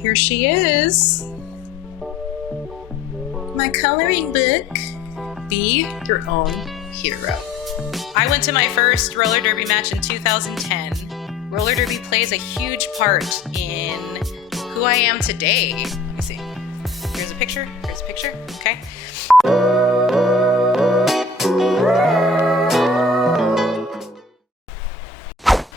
Here she is. My coloring book. Be your own hero. I went to my first roller derby match in 2010. Roller derby plays a huge part in who I am today. Let me see. Here's a picture. Here's a picture. Okay.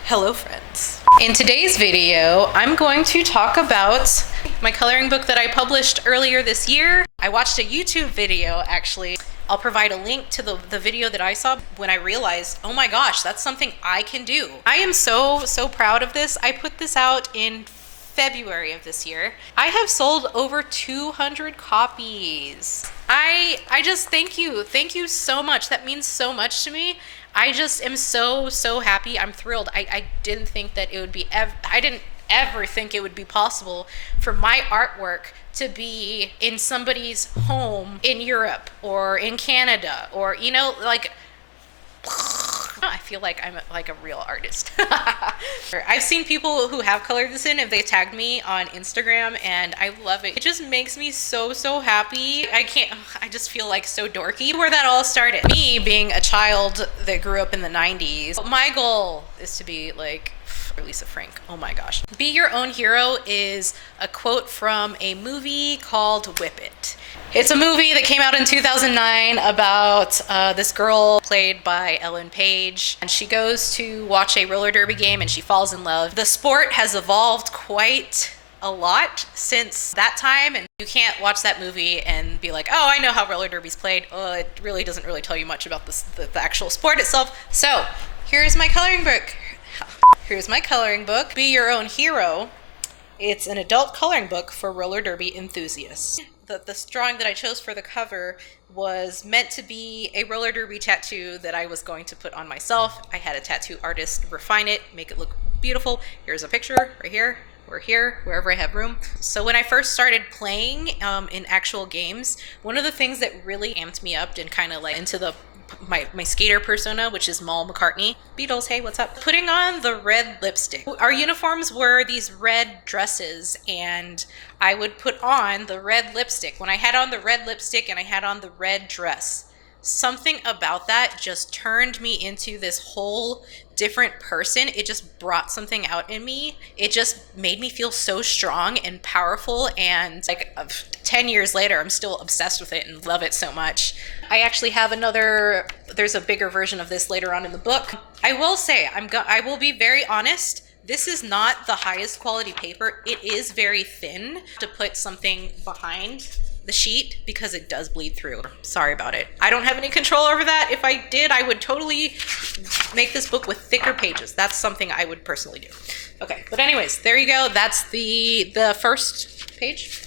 Hello, friends. In today's video, I'm going to talk about my coloring book that I published earlier this year. I watched a YouTube video, actually. I'll provide a link to the video that I saw when I realized, oh my gosh, that's something I can do. I am so proud of this. I put this out in February of this year. I have sold over 200 copies. I just thank you. Thank you so much. That means so much to me. I just am so happy. I'm thrilled. I didn't think that it would be I didn't ever think it would be possible for my artwork to be in somebody's home in Europe or in Canada, or, you know, like, I feel like I'm like a real artist. I've seen people who have colored this in, if they tagged me on Instagram, and I love it. It just makes me so happy. I just feel like so dorky. Where that all started, me being a child that grew up in the 90s, my goal is to be like Lisa Frank. Oh my gosh. Be your own hero is a quote from a movie called Whip It. It's a movie that came out in 2009 about this girl played by Ellen Page, and she goes to watch a roller derby game and she falls in love. The sport has evolved quite a lot since that time, and you can't watch that movie and be like, oh, I know how roller derby's played. Oh, it really doesn't really tell you much about the actual sport itself. So here's my coloring book. Here's my coloring book, Be Your Own Hero. It's an adult coloring book for roller derby enthusiasts. The drawing that I chose for the cover was meant to be a roller derby tattoo that I was going to put on myself. I had a tattoo artist refine it, make it look beautiful. Here's a picture right here, or here, wherever I have room. So when I first started playing in actual games, one of the things that really amped me up and kind of like into my skater persona, which is Mal McCartney. Beatles, hey, what's up? Putting on the red lipstick. Our uniforms were these red dresses, and I would put on the red lipstick. When I had on the red lipstick and I had on the red dress, something about that just turned me into this whole different person. It just brought something out in me. It just made me feel so strong and powerful, and like 10 years later, I'm still obsessed with it and love it so much. I actually have there's a bigger version of this later on in the book. I will say, I will be very honest, this is not the highest quality paper. It is very thin to put something behind the sheet because it does bleed through. Sorry about it. I don't have any control over that. If I did, I would totally make this book with thicker pages. That's something I would personally do. Okay, but anyways, there you go. That's the first page.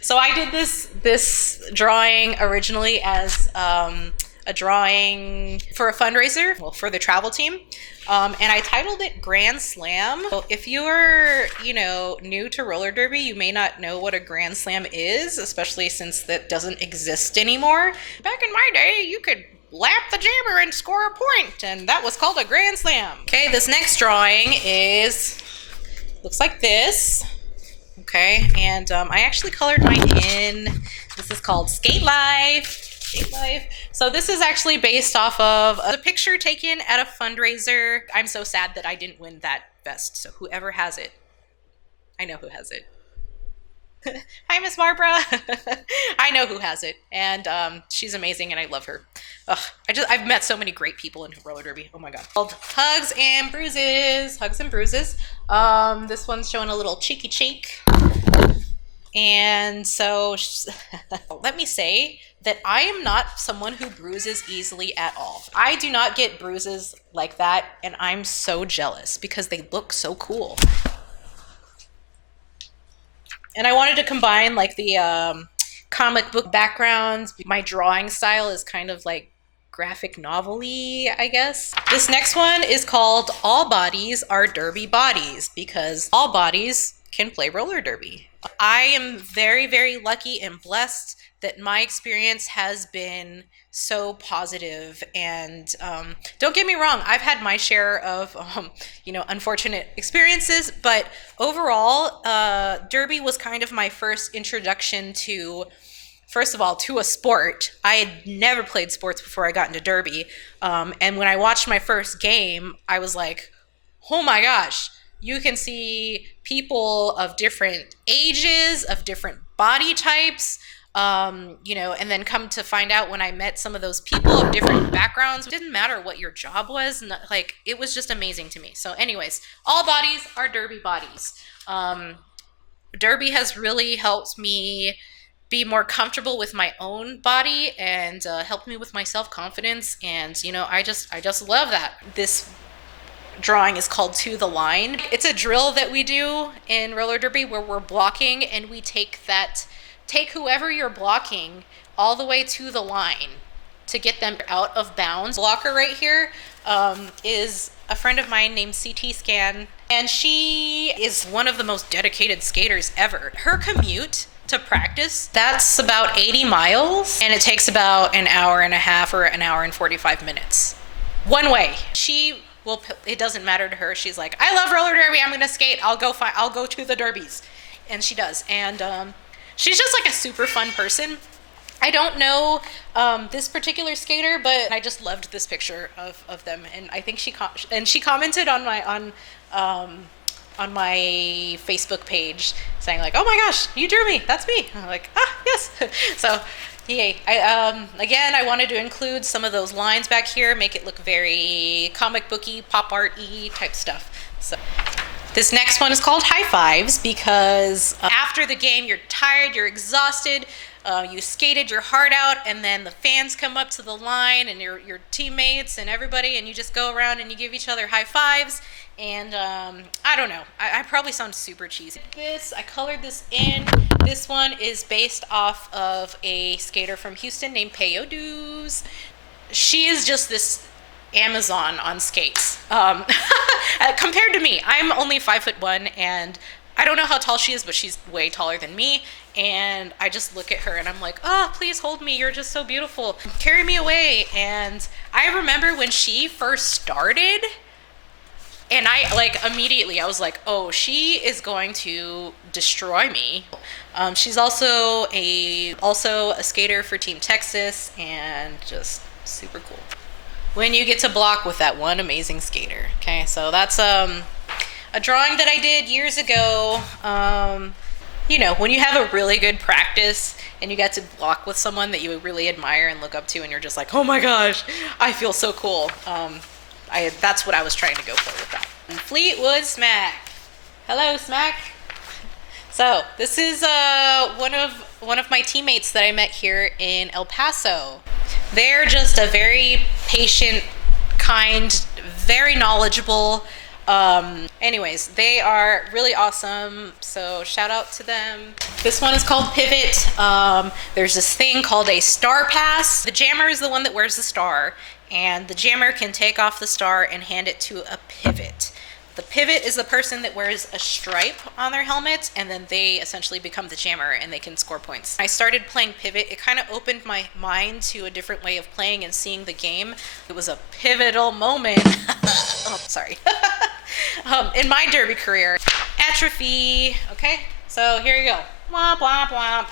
So I did this drawing originally as a drawing for a fundraiser, well, for the travel team. And I titled it Grand Slam. So if you're, new to roller derby, you may not know what a Grand Slam is, especially since that doesn't exist anymore. Back in my day, you could lap the jammer and score a point, and that was called a Grand Slam. Okay, this next drawing looks like this. Okay, and I actually colored mine in. This is called Skate Life. So this is actually based off of a picture taken at a fundraiser. I'm so sad that I didn't win that vest. So whoever has it, I know who has it. Hi, Miss Barbara. I know who has it, and she's amazing, and I love her. I've met so many great people in roller derby. Oh my god. Called Hugs and Bruises. Hugs and Bruises. This one's showing a little cheeky cheek. And so let me say that I am not someone who bruises easily at all. I do not get bruises like that, and I'm so jealous because they look so cool. And I wanted to combine like the comic book backgrounds. My drawing style is kind of like graphic novel-y, I guess. This next one is called All Bodies Are Derby Bodies, because all bodies can play roller derby. I am very, very lucky and blessed that my experience has been so positive. And don't get me wrong, I've had my share of, unfortunate experiences. But overall, derby was kind of my first introduction to, first of all, to a sport. I had never played sports before I got into derby. And when I watched my first game, I was like, oh my gosh, you can see people of different ages, of different body types, and then come to find out when I met some of those people of different backgrounds, it didn't matter what your job was, like, it was just amazing to me. So anyways, all bodies are derby bodies. Derby has really helped me be more comfortable with my own body and helped me with my self-confidence. And, I just love that. This drawing is called To the Line. It's a drill that we do in roller derby where we're blocking, and we take whoever you're blocking all the way to the line to get them out of bounds. Blocker right here is a friend of mine named CT Scan, and she is one of the most dedicated skaters ever. Her commute to practice, that's about 80 miles, and it takes about an hour and a half or an hour and 45 minutes one way. It doesn't matter to her. She's like, I love roller derby, I'm gonna skate, I'll go to the derbies. And she does. And she's just like a super fun person. I don't know this particular skater, but I just loved this picture of them. And I think she commented on my Facebook page saying like, oh my gosh, you drew me, that's me. I'm like, yes. So yay. Again, I wanted to include some of those lines back here, make it look very comic booky, pop art-y type stuff. So this next one is called High Fives because after the game, you're tired, you're exhausted, you skated your heart out, and then the fans come up to the line and your teammates and everybody, and you just go around and you give each other high fives. And I don't know, I probably sound super cheesy. I colored this in. This one is based off of a skater from Houston named BeeJayDeL. She is just this Amazon on skates. Compared to me, I'm only 5'1", and I don't know how tall she is, but she's way taller than me. And I just look at her and I'm like, oh, please hold me. You're just so beautiful. Carry me away. And I remember when she first started, and immediately I was like, oh, she is going to destroy me. She's also a skater for Team Texas, and just super cool. When you get to block with that one amazing skater. Okay, so that's a drawing that I did years ago. When you have a really good practice and you get to block with someone that you really admire and look up to, and you're just like, oh my gosh, I feel so cool. That's what I was trying to go for with that. Fleetwood Smack. Hello, Smack. So this is one of my teammates that I met here in El Paso. They're just a very patient, kind, very knowledgeable. Anyways, they are really awesome, so shout out to them. This one is called Pivot. There's this thing called a star pass. The jammer is the one that wears the star, and the jammer can take off the star and hand it to a pivot. The pivot is the person that wears a stripe on their helmet, and then they essentially become the jammer and they can score points. I started playing pivot. It kind of opened my mind to a different way of playing and seeing the game. It was a pivotal moment. Oh, sorry. In my derby career. Atrophy. Okay, so here you go. Womp, womp, womp.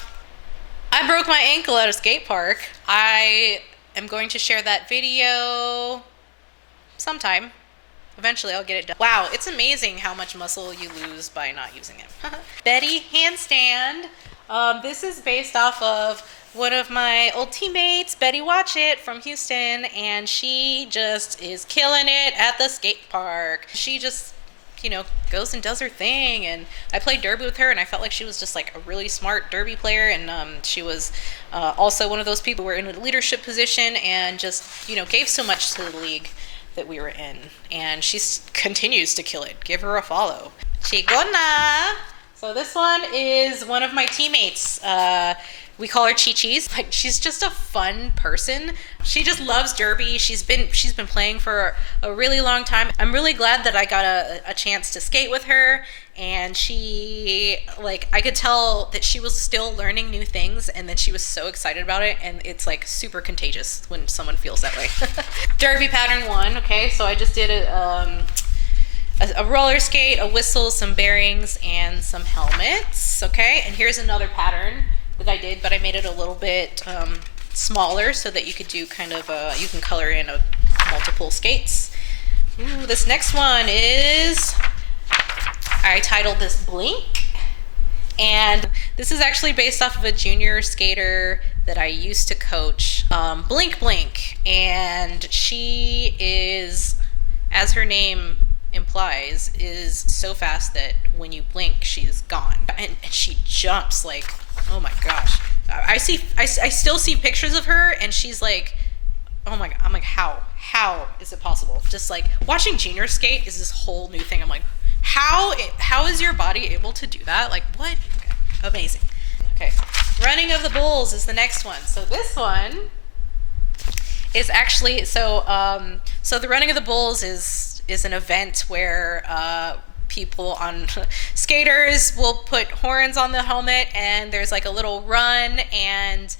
I broke my ankle at a skate park. I am going to share that video sometime. Eventually I'll get it done. Wow, it's amazing how much muscle you lose by not using it. Betty handstand. This is based off of one of my old teammates, Betty Watchit from Houston, and she just is killing it at the skate park. She just, goes and does her thing, and I played derby with her, and I felt like she was just like a really smart derby player, and she was also one of those people who were in a leadership position and just, gave so much to the league that we were in, and she continues to kill it. Give her a follow. Chigona. So this one is one of my teammates. We call her Chi-Chi's. Like, she's just a fun person. She just loves derby. She's been playing for a really long time. I'm really glad that I got a chance to skate with her, and she, like, I could tell that she was still learning new things, and then she was so excited about it, and it's like super contagious when someone feels that way. Derby pattern 1, okay, so I just did a roller skate, a whistle, some bearings, and some helmets, okay? And here's another pattern that I did, but I made it a little bit smaller so that you could do kind of you can color in multiple skates. Ooh, this next one is, I titled this Blink, and this is actually based off of a junior skater that I used to coach, Blink, and she is, as her name implies, is so fast that when you blink, she's gone, and she jumps like, oh my gosh. I still see pictures of her, and she's like, oh my god. I'm like, how is it possible? Just like watching junior skate is this whole new thing. I'm like, how is your body able to do that? Like, what? Okay, amazing. Okay, running of the bulls is the next one. So this one is actually, so the running of the bulls is an event where people on skaters will put horns on the helmet, and there's like a little run, and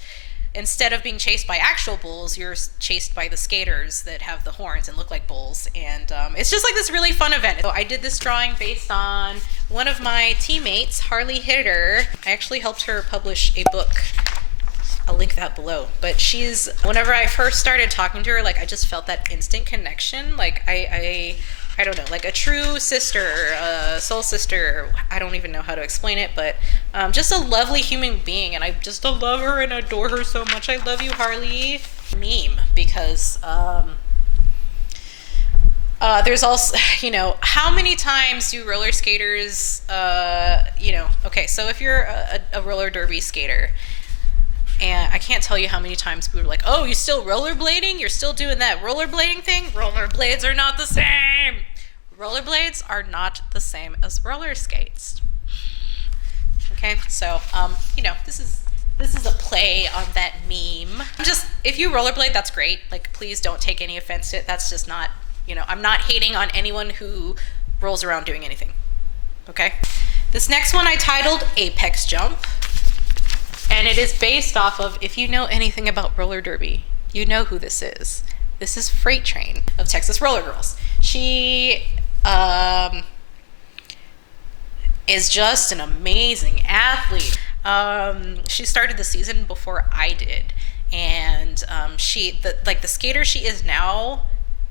instead of being chased by actual bulls, you're chased by the skaters that have the horns and look like bulls, and it's just like this really fun event. So I did this drawing based on one of my teammates, Harley Hitter. I actually helped her publish a book. I'll link that below. But she's, whenever I first started talking to her, like, I just felt that instant connection. Like, I don't know, like a true sister, soul sister. I don't even know how to explain it, but just a lovely human being, and I just love her and adore her so much. I love you, Harley. Meme, because there's also, you know, how many times do roller skaters, you know, okay, so if you're a roller derby skater, and I can't tell you how many times we were like, oh, you still rollerblading? You're still doing that rollerblading thing? Rollerblades are not the same. Rollerblades are not the same as roller skates. Okay, so, you know, this is a play on that meme. Just, if you rollerblade, that's great. Like, please don't take any offense to it. That's just not, you know, I'm not hating on anyone who rolls around doing anything. Okay? This next one I titled Apex Jump. And it is based off of, if you know anything about roller derby, you know who this is. This is Freight Train of Texas Roller Girls. She is just an amazing athlete. She started the season before I did, and the skater she is now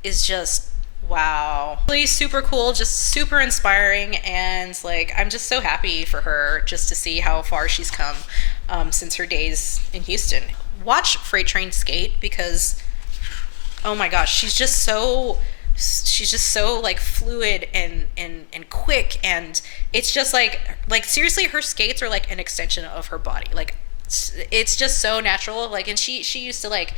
is just, wow, really super cool, just super inspiring, and like, I'm just so happy for her just to see how far she's come since her days in Houston. Watch Freight Train skate, because oh my gosh, she's just so like fluid and quick, and it's just like seriously, her skates are like an extension of her body. Like, it's just so natural. Like, and she used to like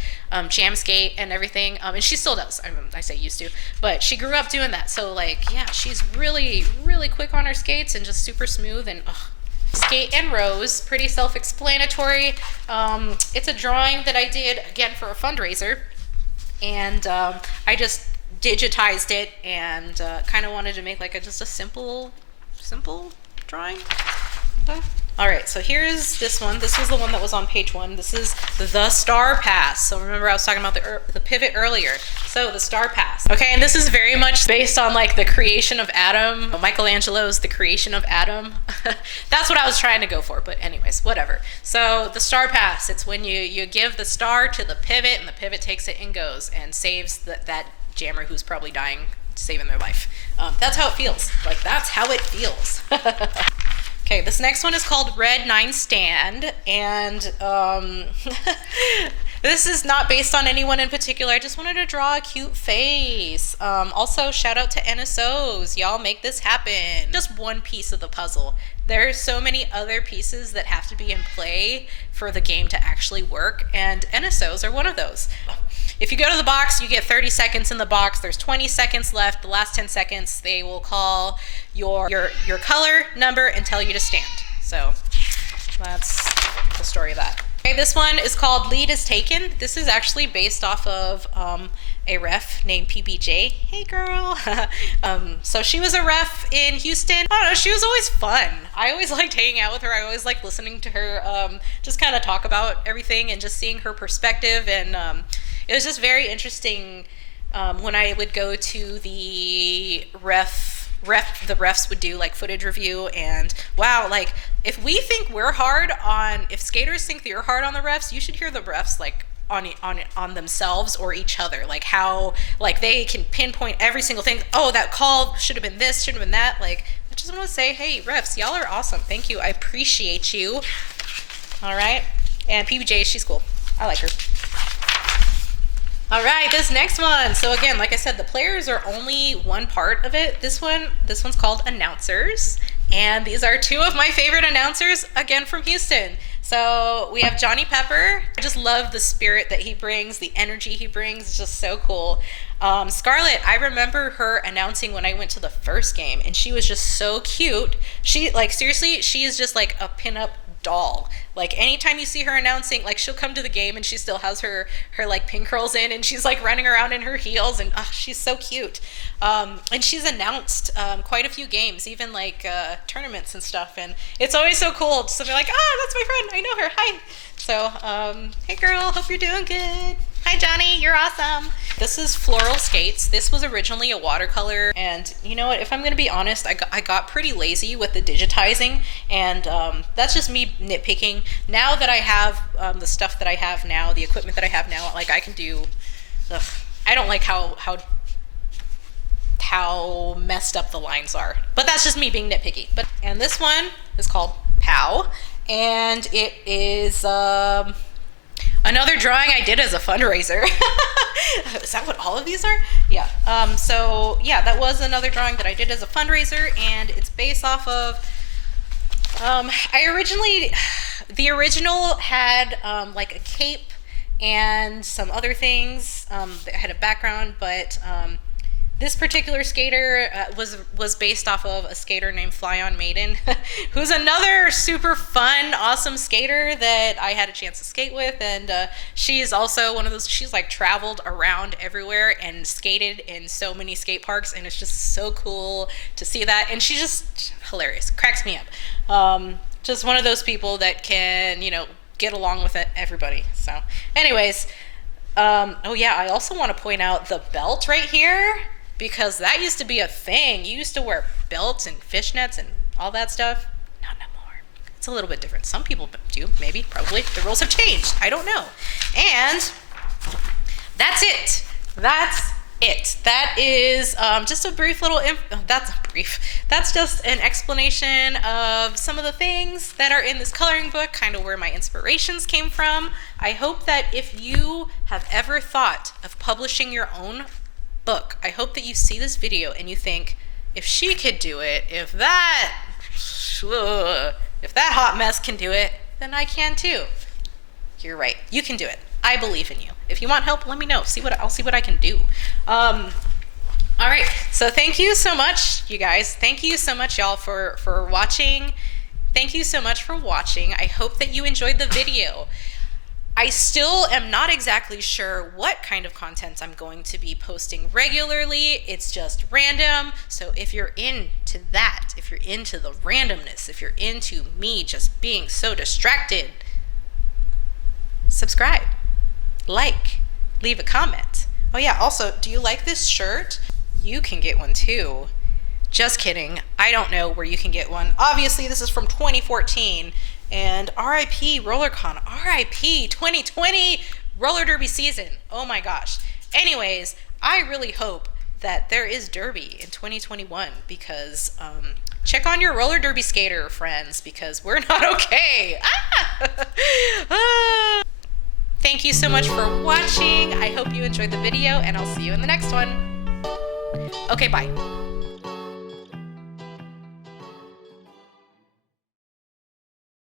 jam skate and everything, and she still does. I say used to, but she grew up doing that. So like, yeah, she's really quick on her skates and just super smooth. And Skate and Rose, pretty self-explanatory. It's a drawing that I did again for a fundraiser, and I just digitized it and kind of wanted to make like just a simple drawing. Okay. All right, so here's this one. This was the one that was on page 1. This is the Star Pass. So remember, I was talking about the pivot earlier. So the Star Pass. Okay, and this is very much based on like the creation of Adam. Michelangelo's The Creation of Adam. That's what I was trying to go for, but anyways, whatever. So the Star Pass, it's when you give the star to the pivot, and the pivot takes it and goes and saves that jammer who's probably dying, saving their life. That's how it feels. Like, that's how it feels. Okay, this next one is called Red 9 Stand, and this is not based on anyone in particular. I just wanted to draw a cute face. Also, shout out to NSOs. Y'all make this happen. Just one piece of the puzzle. There's so many other pieces that have to be in play for the game to actually work, and NSOs are one of those. If you go to the box, you get 30 seconds in the box. There's 20 seconds left. The last 10 seconds, they will call your color, number, and tell you to stand. So that's the story of that. Okay, this one is called Lead is Taken. This is actually based off of a ref named PBJ. Hey girl. So she was a ref in Houston. I don't know, she was always fun. I always liked hanging out with her. I always liked listening to her just kind of talk about everything and just seeing her perspective. And it was just very interesting when I would go to the the refs would do like footage review, and wow, like if skaters think that you're hard on the refs, you should hear the refs like on themselves or each other, like how like they can pinpoint every single thing. Oh, that call should have been this, should have been that. Like, I just want to say, hey refs, y'all are awesome. Thank you, I appreciate you. All right, and PBJ, she's cool, I like her. All right, this next one. So again, like I said, the players are only one part of it. This one's called Announcers. And these are two of my favorite announcers, again, from Houston. So we have Johnny Pepper. I just love the spirit that he brings, the energy he brings. It's just so cool. Scarlett, I remember her announcing when I went to the first game, and she was just so cute. She, like, seriously, she is just like a pinup doll. Like, anytime you see her announcing, like, she'll come to the game and she still has her like pin curls in, and she's like running around in her heels, and she's so cute. And she's announced quite a few games, even like tournaments and stuff, and it's always so cool to be like, that's my friend, I know her, hi. So hey girl, hope you're doing good. Hi Johnny, you're awesome. This is Floral Skates. This was originally a watercolor, and you know what, if I'm gonna be honest, I got pretty lazy with the digitizing, and that's just me nitpicking. Now that I have the stuff that I have now, the equipment that I have now, like I can do, I don't like how messed up the lines are, but that's just me being nitpicky. And this one is called POW, and it is another drawing I did as a fundraiser. Is that what all of these are? Yeah. So yeah, that was another drawing that I did as a fundraiser, and it's based off of, the original had like a cape and some other things that had a background, but this particular skater was based off of a skater named Fly On Maiden, who's another super fun, awesome skater that I had a chance to skate with. And she is also one of those, she's like traveled around everywhere and skated in so many skate parks, and it's just so cool to see that. And she's just hilarious, cracks me up. Just one of those people that can, get along with everybody. So anyways, oh yeah, I also want to point out the belt right here, because that used to be a thing. You used to wear belts and fishnets and all that stuff. Not no more. It's a little bit different. Some people do, maybe, probably. The rules have changed. I don't know. And that's it. That's it. That is just a brief little, that's just an explanation of some of the things that are in this coloring book, kind of where my inspirations came from. I hope that if you have ever thought of publishing your own book, I hope that you see this video and you think, if she could do it, if that hot mess can do it, then I can too. You're right, you can do it. I believe in you. If you want help, let me know. I'll see what I can do. All right, so thank you so much, you guys. Thank you so much, y'all, for watching. Thank you so much for watching. I hope that you enjoyed the video. I still am not exactly sure what kind of content I'm going to be posting regularly. It's just random. So if you're into that, if you're into the randomness, if you're into me just being so distracted, subscribe, like, leave a comment. Oh yeah, also, do you like this shirt? You can get one too. Just kidding. I don't know where you can get one. Obviously, this is from 2014. And RIP RollerCon, RIP 2020 roller derby season. Oh my gosh. Anyways, I really hope that there is derby in 2021, because check on your roller derby skater friends, because we're not okay. Thank you so much for watching. I hope you enjoyed the video, and I'll see you in the next one. Okay, bye.